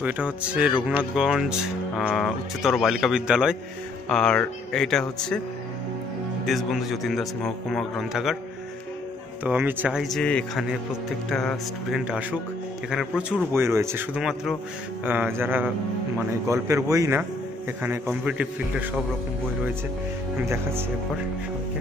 তো এটা হচ্ছে রঘুনাথগঞ্জ উচ্চতর বালিকা বিদ্যালয়, আর এইটা হচ্ছে দেশবন্ধু যতীন দাস মহকুমা গ্রন্থাগার। তো আমি চাই যে এখানে প্রত্যেকটা স্টুডেন্ট আসুক। এখানে প্রচুর বই রয়েছে, শুধুমাত্র যারা মানে গল্পের বই না, এখানে কম্পিটিটিভ ফিল্ডের সব রকম বই রয়েছে। আমি দেখাচ্ছি একবার সবাইকে।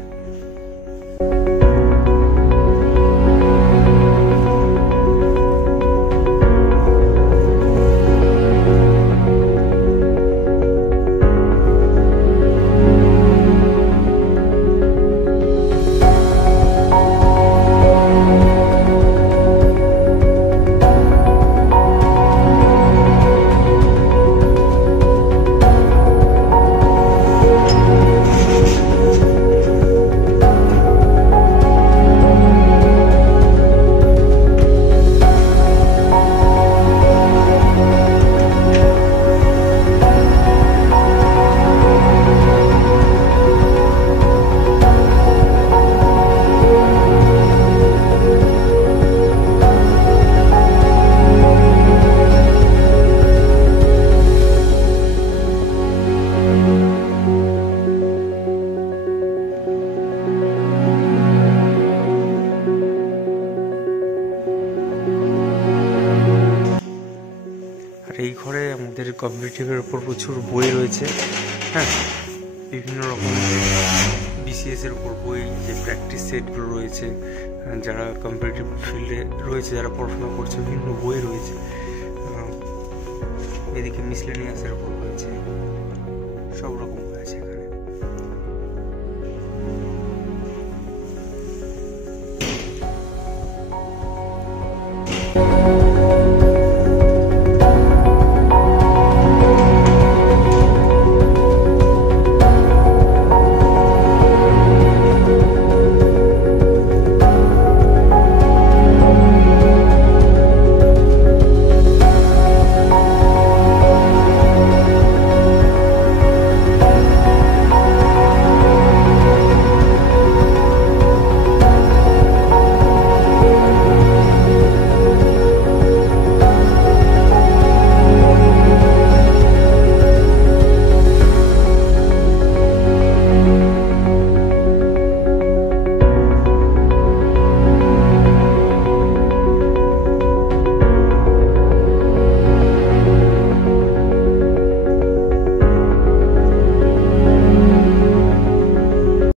এই ঘরে আমাদের কম্পিটিটিভের উপর প্রচুর বই রয়েছে। হ্যাঁ, বিভিন্ন রকম বিসিএস এর উপর বই, যে প্র্যাকটিস সেটগুলো রয়েছে, যারা কম্পিটিটিভ ফিল্ডে রয়েছে, যারা পড়াশোনা করছে, বিভিন্ন বই রয়েছে। এদিকে মিসলেনিয়াসের উপর রয়েছে, সব রকম